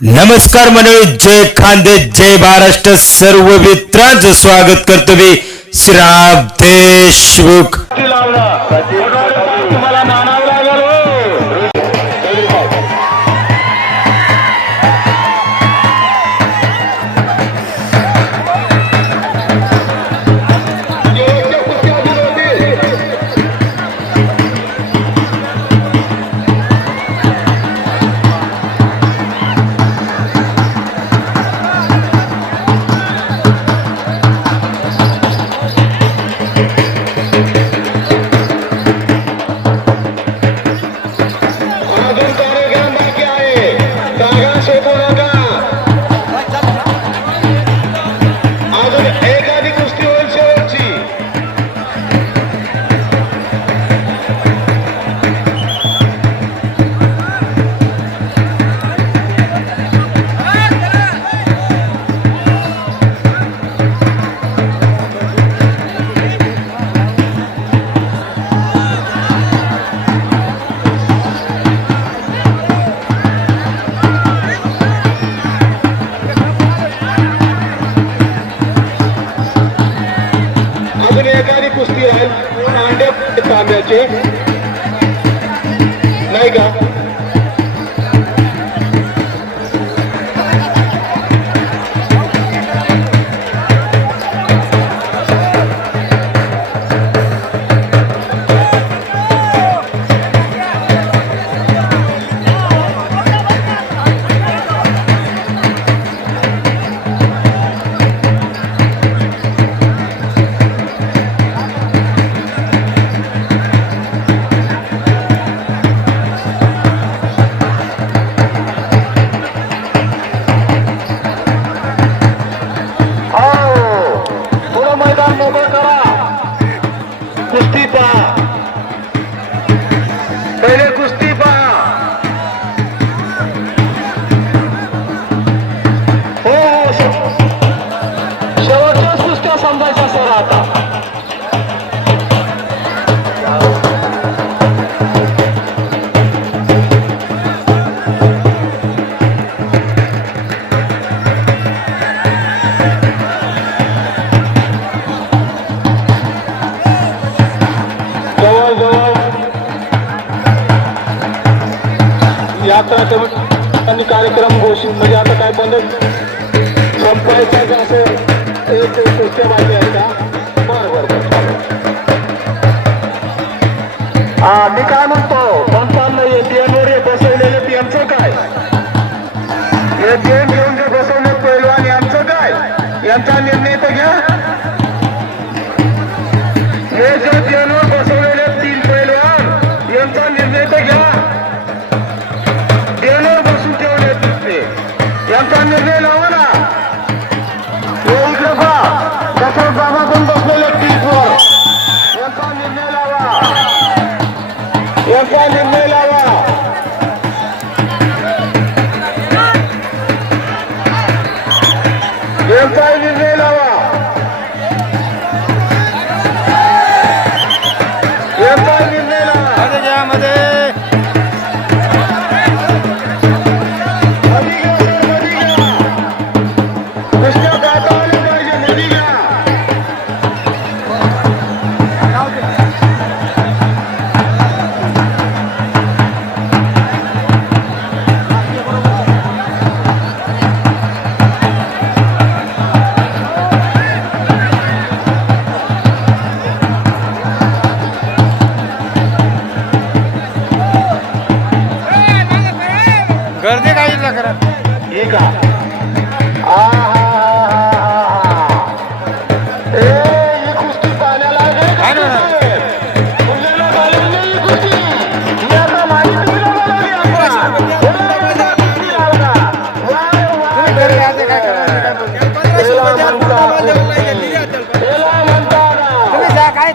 नमस्कार मंडळी जय खांदे जय महाराष्ट्र सर्व मित्रांचं स्वागत करतो मी श्री देशमुख प्रार्थना आणि कार्यक्रम घोषित म्हणजे आता काय बंद संपवायचा असं एक भूमिका आ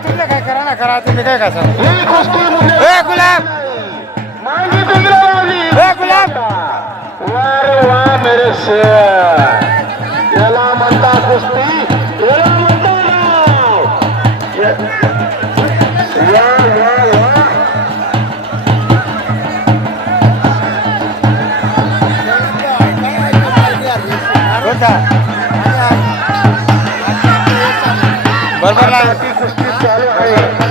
तुम्ही काय करा ना करा तुम्ही काय कसं Berbalas. Berbalas. Berbalas. Berbalas. Berbalas. Berbalas. Berbalas. Ya, Berbalas. Berbalas. Berbalas. Berbalas.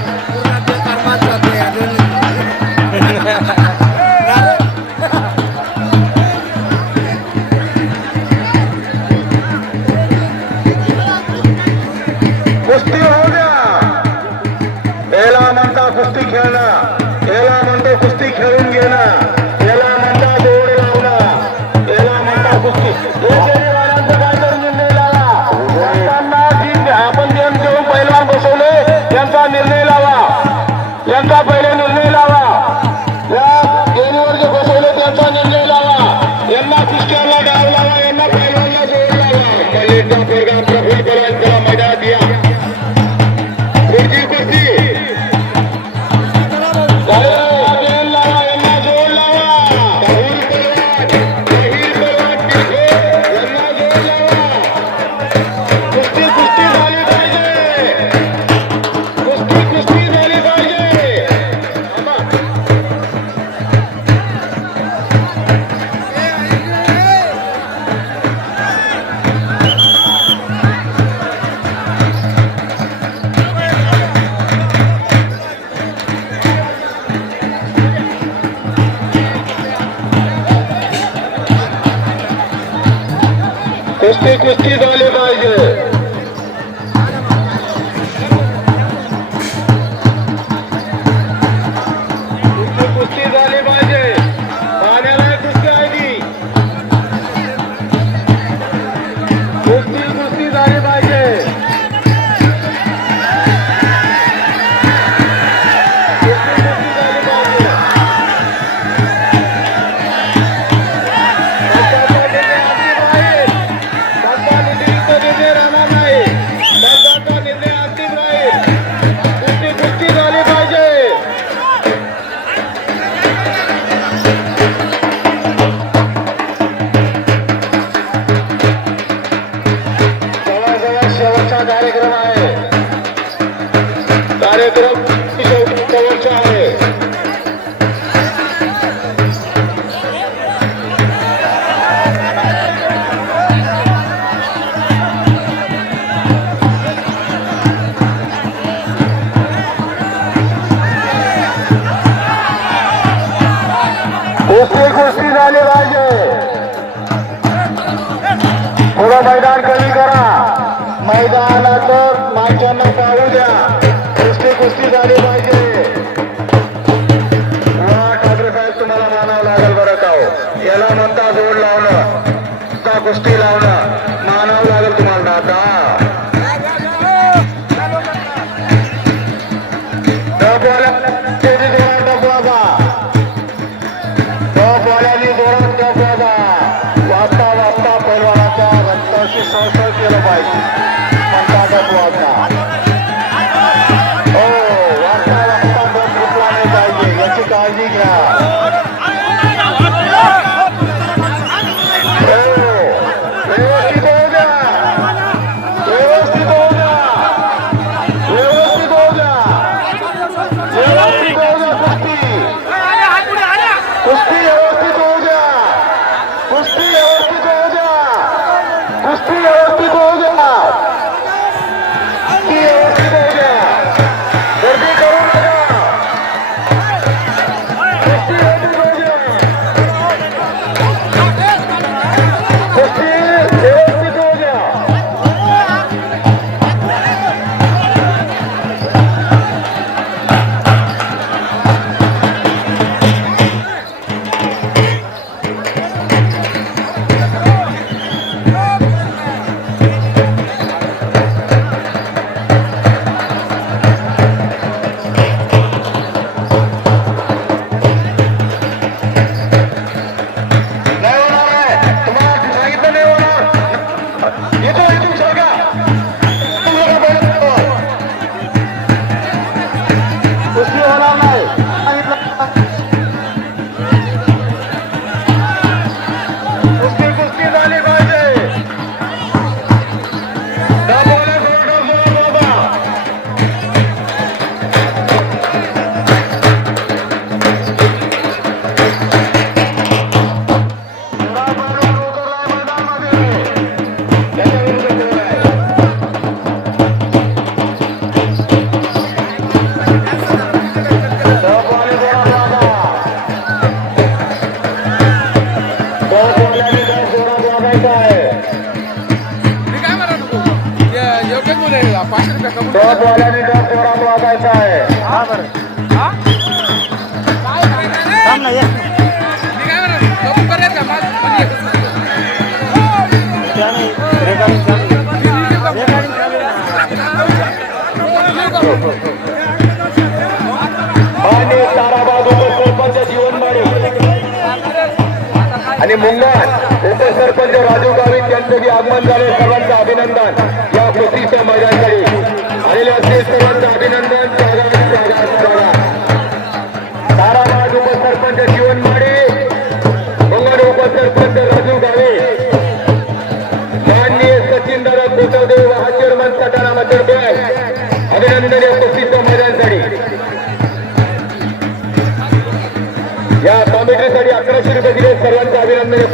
कुस्ती कुस्ती झाली पाहिजे राजू गावित यांचं आगमन झाले सर्वांचं अभिनंदन या कृतीच्या मैदानाकडे. आलेले असतील सर्वांचं अभिनंदन ताराबाद उपसरपंच उपसरपंच राजू गावे. माननीय सचिन दादा कोटवदेव हा सटाणा मतर अभिनंदन या कुस्तीच्या मैदानासाठी. या अकराशे रुपये दिले सर्वांचं अभिनंदन या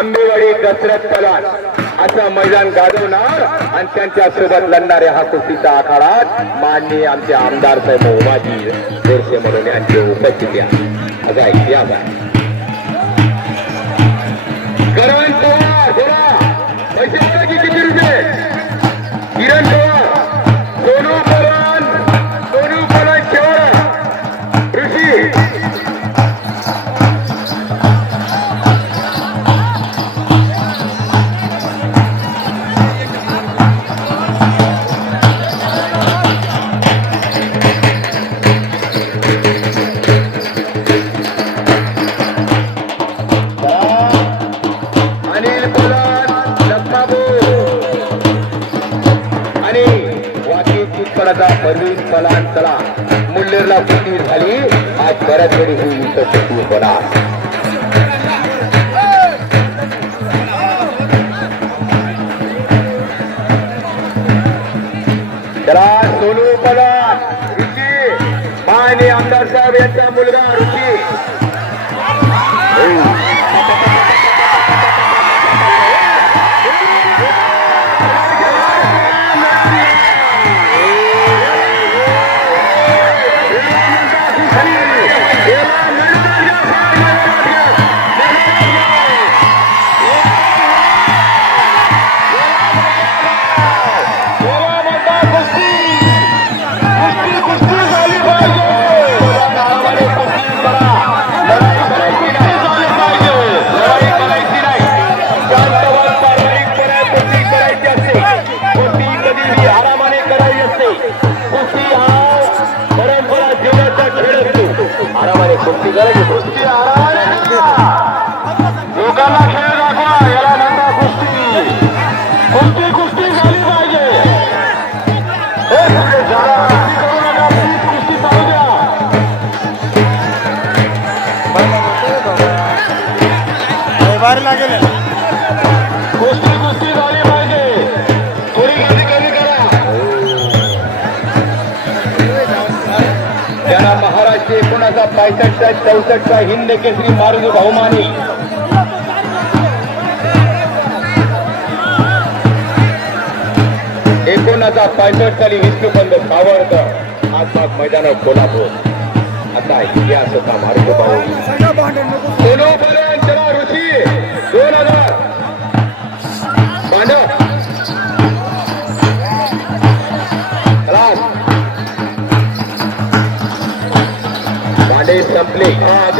आंबेवाडी कसरत पलान असं मैदान गाजवणार आणि त्यांच्यासोबत लढणारे हा कुस्तीचा आखाडात माननीय आमचे आमदार साहेब उमाजी गोरसे म्हणून यांची उपस्थिती आहे. असं ऐकते करण पवार बोला. लहानपणाचा परवीन पलान चला. मुल्लेरला कुस्ती झाली? आज बऱ्याच वेळी ही इथं कुस्ती होणार. चला सोनू पवार ऋषी माने आमदार साहेब यांचा मुलगा ऋषी कुस्ती करायची. पायसष्टचा चौसष्टचा हिंद केसरी मारुती बहुमानी एकोणाचा पायसष्ट साली विष्णुपंत सावरकर. आसपास मैदानात कोल्हापूर. आता इतिहास होता मारुती भाऊ ऋषी दोन हजार.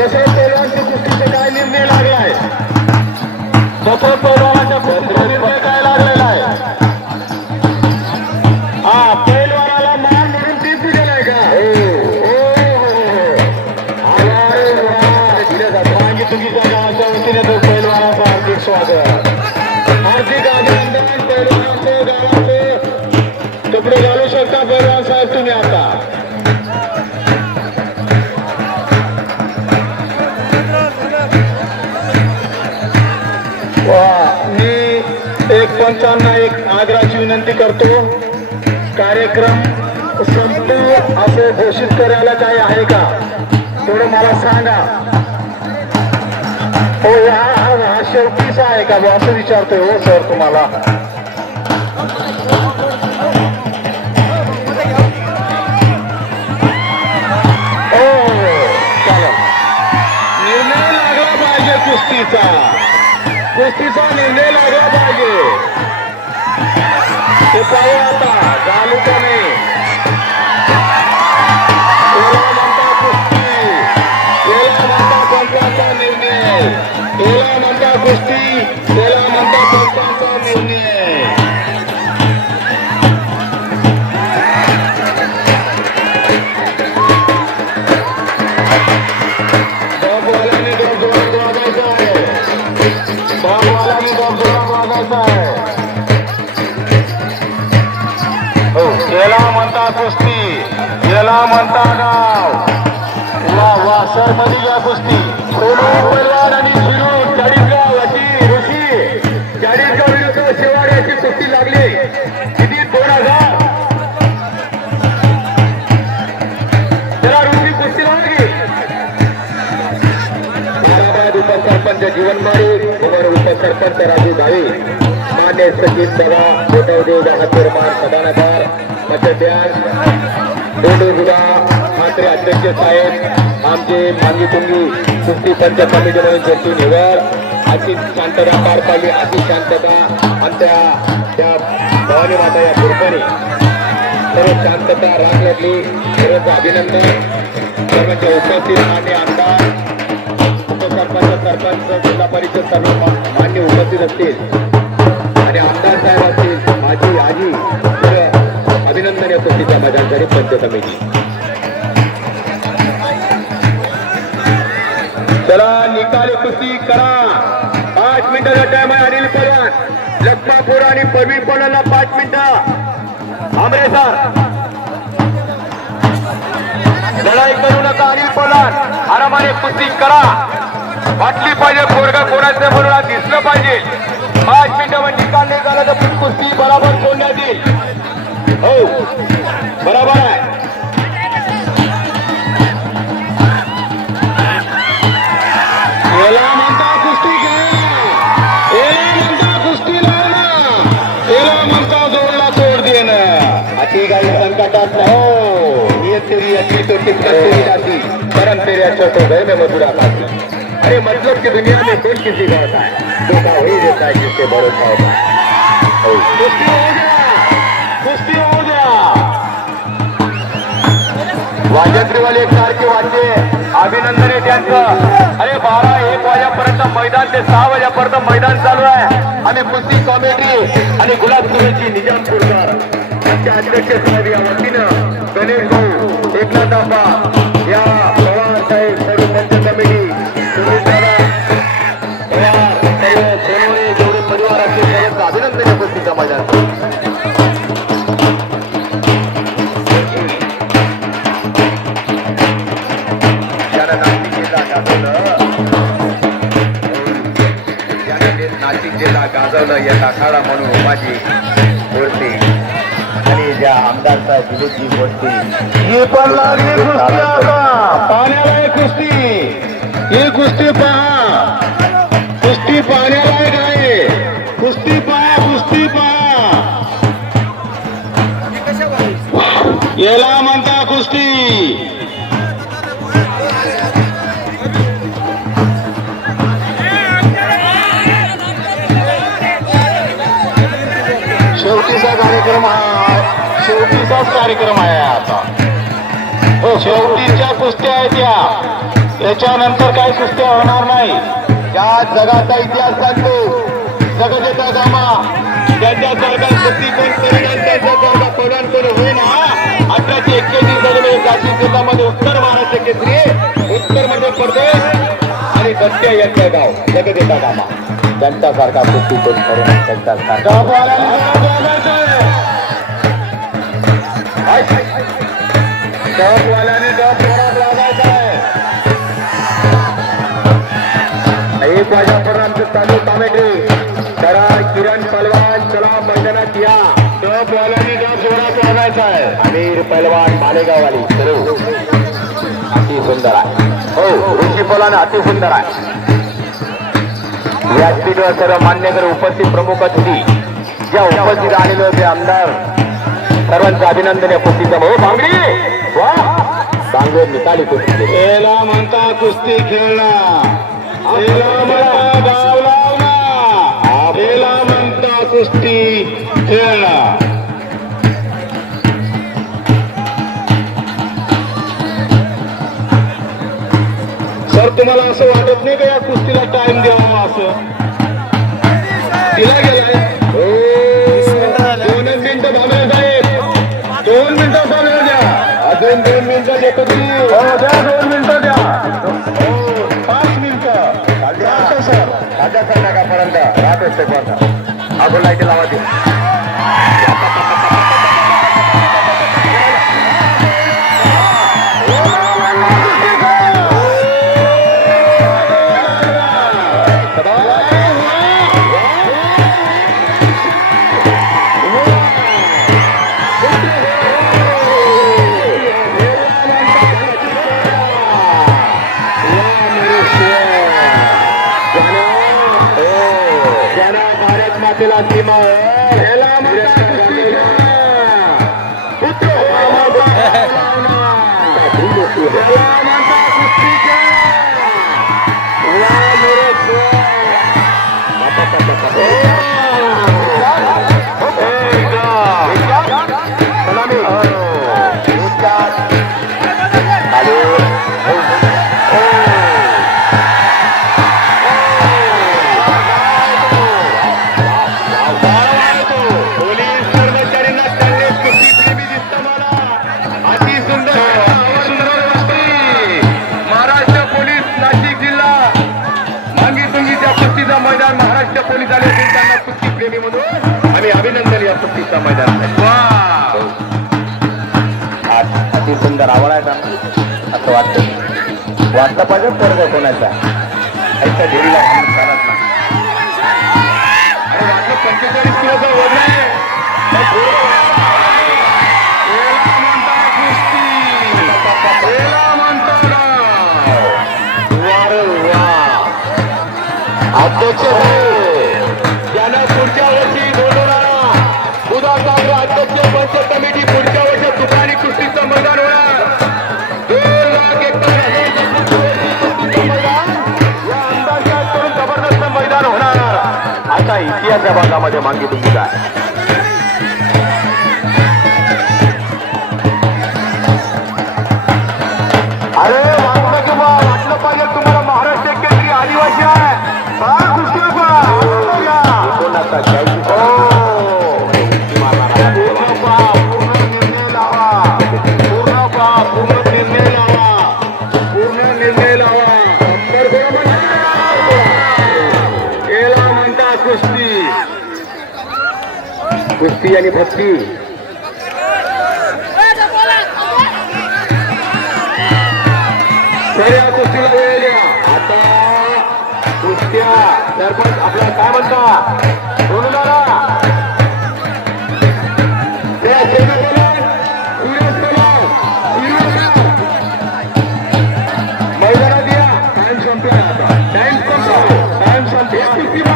संपले हा, जसं काय निर्णय लागलाय तसं कार्यक्रम संपतो असं घोषित करायला काही आहे का? थोडं मला सांगा. हो हा शेवटीचा आहे का? मी असं विचारतोय हो सर तुम्हाला. हो कुस्तीचा. कुस्तीचा निर्णय लागला पाहिजे. ते पाहू आता. सरपंच उपसरपंच जीवनमाळी उमर उपसरपंच राजू भाई मान्य सचिन सभा गोटवदेव जहातीरमान सभानगर मच्छद्यान दोडुगुडा ठाकरे अध्यक्ष साहेब आमचे मांगी तुंगी कुस्ती पंच कमिटीमध्ये जोशी निवड अशी शांतता पार पाडली अशी शांतता आमच्या त्या भवानी माता या गुरुपणी सर्व शांतता राख लागली अभिनंदन. सर्वांच्या उपस्थित मान्य आमदार उपसरपंच सरपंच जिल्हा परिषद सर्व मान्य उपस्थित असतील. आणि आमदार साहेब असतील माझी आजी अभिनंदन या कुस्तीच्या माझ्याकडे पंच कमिटी चला निकाल कुस्ती करा. पाच मिनिटाचा टाइम आहे अनिल पवार. लक्ष्मापूर आणि प्रवीण पवारला पाच मिनिटं. आमरे सर. लढाई करू नका अनिल पवार. आरामाने कुस्ती करा. वाटली पाहिजे पोरगा कोणाचं म्हणून दिसलं पाहिजे. पाच मिनिटावर निकाल नाही झाला तर कुस्ती बरोबर सोडण्यात येईल. हो. बरोबर आहे. जोडला तोड देणं. अति काही संकटात हो. नियत तेरी अच्छी तो टिपका जाती परम तेरे अच्छा तो गए में मधुरा खाती अरे मतलब की दुनिया में कोई किसी का होता है धोखा वही देता है जिससे भरोसा होता है। कुस्ती हो गया। कुस्ती हो गया। वाजंत्रीवाले एक सारखे वाजते अभिनंदन आहे त्यांचं अरे बारा एक वाजेपर्यंत मैदान ते सहा वाजेपर्यंत मैदान चालू आहे आणि कुस्ती कॉमेडी आणि गुलाब सुरेची निजामपूरकर त्यांच्या अध्यक्ष साहेब या वतीनं या आखाडा म्हणून उमाजी मूर्ती आणि ज्या आमदार साहेब दिलीपजी मूर्ती ही पण लागली कुस्ती आता. पाण्याला एक कुस्ती. ही कुस्ती पहा. कुस्ती पाण्याला एक आहे. कुस्ती पहा कुस्ती पहा. याला कार्यक्रम हा शेवटीचाच कार्यक्रम आहे आता. हो शेवटीच्या कुस्त्या आहेत या. याच्यानंतर काही कुस्त्या होणार नाही? या जगाचा इतिहास सांगतो. जगदेता कामा ज्यांच्या सरकार कुस्ती पण करेल त्याच्या स्वर्गात प्रदान करून होईन अठराशे एक्क्याऐंशी साली काशी जिल्ह्यामध्ये उत्तर महाराष्ट्र केंद्रीय उत्तर म्हणजे मध्य प्रदेश आणि दत्त्या यांचं गाव जगदेता कामा त्यांच्यासारखा कुस्ती पण करून त्यांच्यासारखा डॉगवाल्याने डॉग जोरात लागायचा आहे. एक वाजेपर्यंत चालू किरण पलवान चला मैदानात या. डॉगवाल्याने डॉग जोरात लागायचा आहे. अमीर पलवान मालेगाववाली सुरू. अति सुंदर आहे. हो ऋषी पलान अति सुंदर आहे. व्यासपीठवर सर्व मान्यकर उपस्थित प्रमुख अतिथी. ज्या उपस्थित आलेले होते आमदार सर्वांचं अभिनंदन या कुस्तीचं हो बांगडी! वा! बांगडे निकाली कुस्ती. याला म्हणता कुस्ती खेळणं. याला म्हणता गाव लावणं. याला म्हणता कुस्ती खेळणं. सर तुम्हाला असं वाटत नाही का या कुस्तीला टाइम द्यावा असं? तिला गेलाय করতে কথা আগুন লাইটে লাওয়া দিন বাতিল সীমা। হেলাম পুত্র হেলাম मैदान आज अति सुंदर आवड आहे का? असं वाटतं. वाटलं पाहिजे पोरग कोणाचा? चालत नाही. वाटलं पंचेचाळीस किलोचा वजन आहे. भागामध्ये मागितली काय? कुस्ती आणि भक्ती. या कुस्तीला वेळ द्या आता कुस्त्या सरपंच आपल्याला काय म्हणता? बोलू दादा. मैदानात या टाइम संपला टाइम संपला टाइम संपला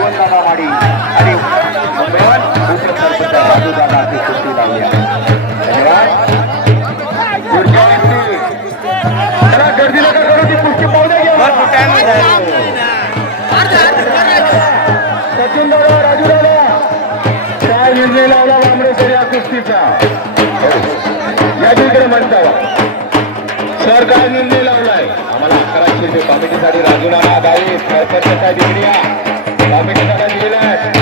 जीवनदादा माडी आणि राजूदादा ती लावली आहे. धन्यवाद. गर्दी नका करू ती. सचिन दादा राजू दादा काय निर्णय लावला वामरे सर या कुस्तीचा? या तिकडे म्हणता सर काय निर्णय लावलाय? आम्हाला अकरा शिल्पे कमिटीसाठी राजू नाना गावी सरपंच साहेब इकडे या Abi gelen